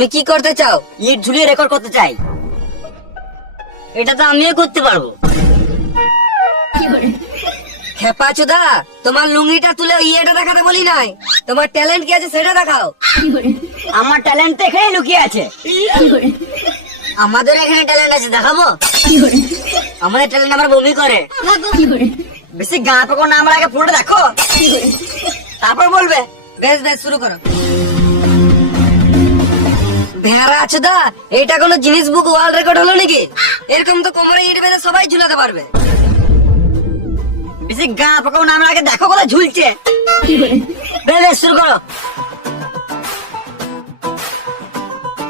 তুমি কি করতে চাও? ইট ঝুলিয়ে রেকর্ড করতে চাই। এটা তো আমিও করতে পারবো। খেপা চোদা, তোমার লুঙ্গিটা তুলে ইয়েটা দেখাতে বলি নাই, তোমার ট্যালেন্ট কি আছে সেটা দেখাও। আমার ট্যালেন্ট তো এখানে লুকিয়ে আছে। আমাদের এখানে ট্যালেন্ট আছে, দেখাবো? আমাদের ট্যালেন্ট আমার বমি করে। বেশি গা পাকো না, আমার আগে পুরোটা দেখো, তারপর বলবে। বেশ বেশ, শুরু করো। ভেড়া আছে দা, এটা কোনো জিনিস বুক ওয়ার্ল্ড রেকর্ড হলো নাকি? এরকম তো কোমরে ইট বেঁধে সবাই ঝুলাতে পারবে। বেশি গা পাকো না, আমার আগে দেখো কোথায় ঝুলছে। বেশ বেশ, শুরু করো।